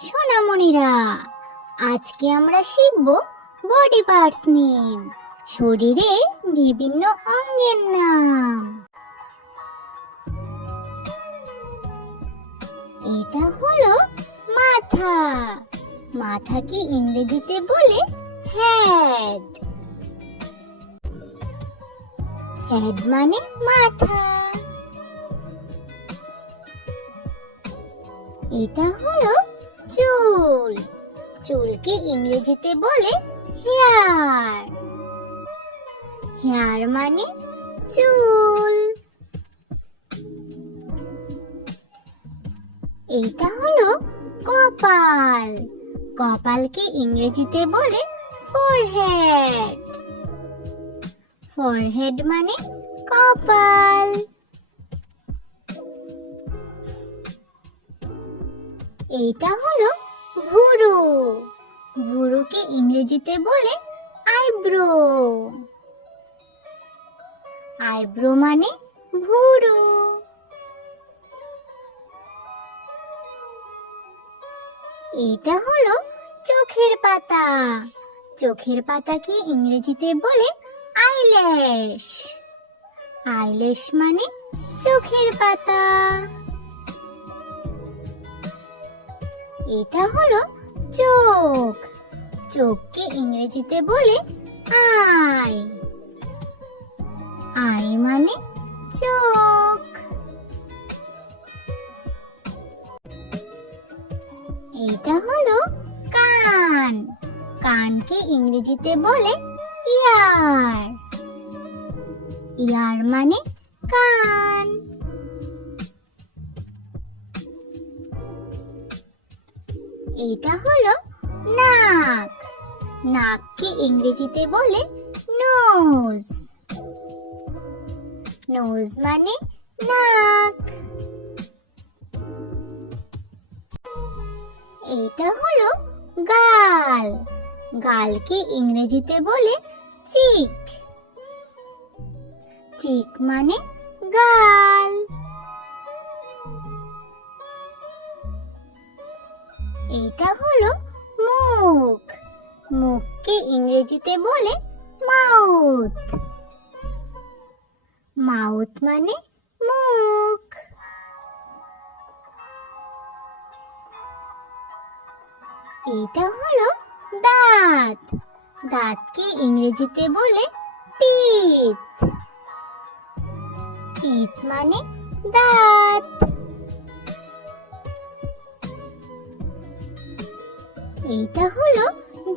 সোনামণিরা, আজকে আমরা শিখব বডি পার্টস নিয়ে, শরীরের বিভিন্ন অঙ্গের নাম। এটা হলো মাথা। মাথাকে ইংরেজিতে বলে হেড। হেড মানে মাথা। এটা হলো চুল। চুলকে ইংরেজিতে বলে হেয়ার। হেয়ার মানে চুল। এটা হলো কপাল। কপালকে ইংরেজিতে বলে ফরহেড। ফরহেড মানে কপাল। এইটা হলো ভুরু। ভুরুকে ইংরেজিতে বলে আইব্রো। আইব্রো মানে ভুরু। এইটা হলো চোখের পাতা। চোখের পাতাকে ইংরেজিতে বলে আইল্যাশ। আইল্যাশ মানে চোখের পাতা। এটা হলো চোখ। চোখকে ইংরেজিতে বলে আই। আই মানে চোখ। এটা হলো কান। কানকে ইংরেজিতে বলে ইয়ার। ইয়ার মানে কান। এটা হলো নাক। নাককে ইংরেজিতে বলে নোজ। নোজ মানে নাক। এটা হলো গাল। গালকে ইংরেজিতে বলে চিক। চিক মানে গাল। এটা হলো মুখ। মুখকে ইংরেজিতে বলে মাউথ। মাউথ মানে মুখ। এটা হলো দাঁত। দাঁতকে ইংরেজিতে বলে টিথ। টিথ মানে দাঁত। এইটা হলো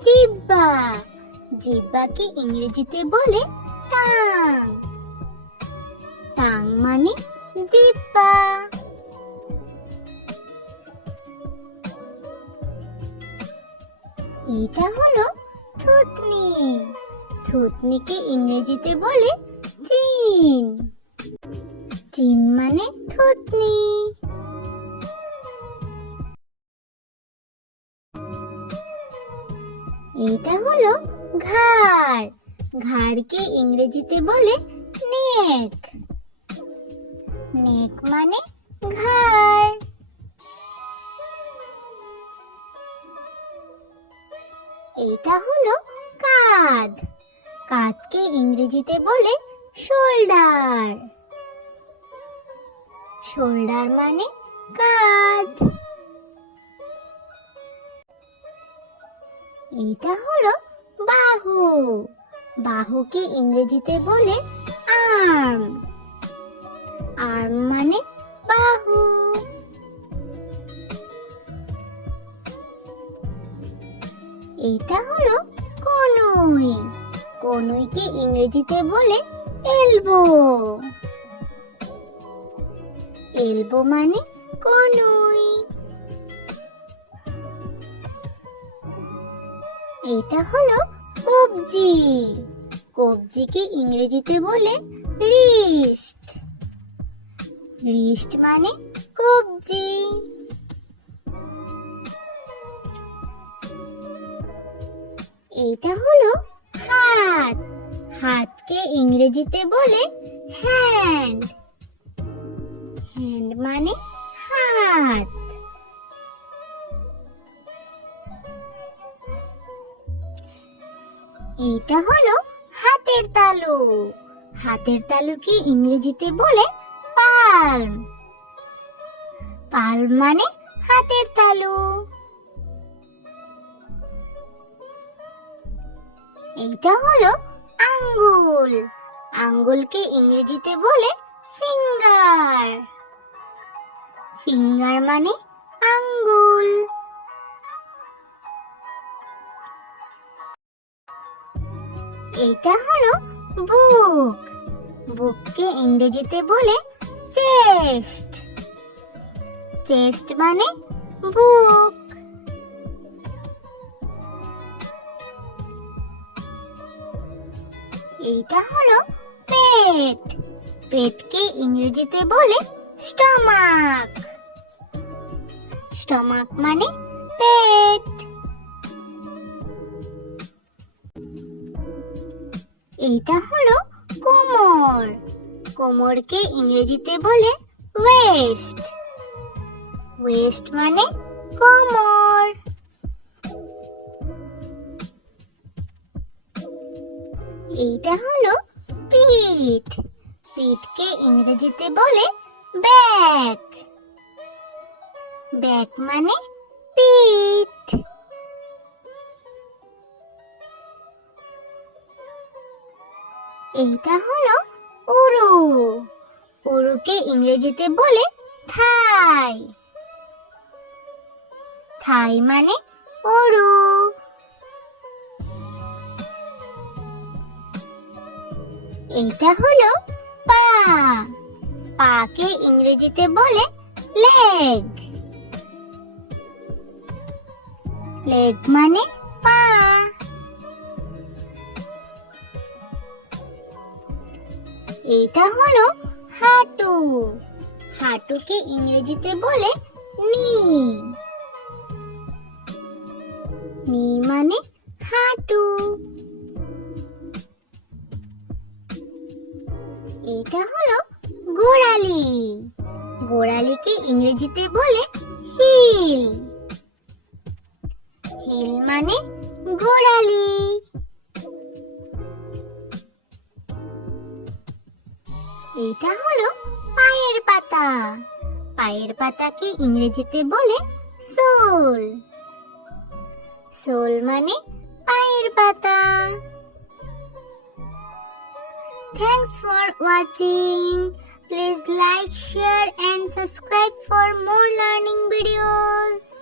জিহ্বা। জিহ্বাকে ইংরেজিতে বলে টাং। টাং মানে জিহ্বা। এটা হলো থুতনি। থুতনিকে ইংরেজিতে বলে চিন। চিন মানে থুতনি। এটা হলো ঘাড়। ঘাড়কে ইংরেজিতে বলে নেক। নেক মানে ঘাড়। এটা হলো কাঁধ। কাঁধকে ইংরেজিতে বলে শোল্ডার। শোল্ডার মানে কাঁধ। এটা হলো বাহু। বাহুকে ইংরেজিতে বলে আর্ম। আর্ম মানে বাহু। এটা হলো কনুই। কনুইকে ইংরেজিতে বলে এলবো। এলবো মানে কনুই। এটা হলো কবজি। কবজিকে ইংরেজিতে বলে রিস্ট। রিস্ট মানে কবজি। এটা হলো হাত। হাতকে ইংরেজিতে বলে হ্যান্ড। হ্যান্ড মানে হাত। এইটা হলো হাতের তালু। হাতের তালুকে ইংরেজিতে বলে পাল্ম। পাল্ম মানে হাতের তালু। এইটা হলো আঙ্গুল। আঙ্গুলকে ইংরেজিতে বলে ফিঙ্গার। ফিঙ্গার মানে আঙ্গুল। এইটা হলো বুক। বুককে ইংরেজিতে বলে চেস্ট। চেস্ট মানে বুক। এইটা হলো পেট। পেটকে ইংরেজিতে বলে স্টমাক। স্টমাক মানে পেট। এইটা হলো কোমর। কোমরকে ইংরেজিতে বলে ওয়েস্ট। ওয়েস্ট মানে কোমর। এইটা হলো পিঠ। পিঠকে ইংরেজিতে বলে ব্যাক। ব্যাক মানে পিঠ। এইটা হলো উরু। উরুকে ইংরেজিতে বলে থাই। থাই মানে উরু। এইটা হলো পা। পাকে ইংরেজিতে বলে লেগ। লেগ মানে পা। এইটা হলো হাঁটু। হাঁটুকে ইংরেজিতে বলে নি। নি মানে হাঁটু। এটা হলো গোড়ালি। গোড়ালিকে ইংরেজিতে বলে হিল। হিল মানে গোড়ালি। এটা হলো পায়ের পাতা। পায়ের পাতাকে ইংরেজিতে বলে সোল। সোল মানে পায়ের পাতা। Thanks for watching. Please like, share and subscribe for more learning videos.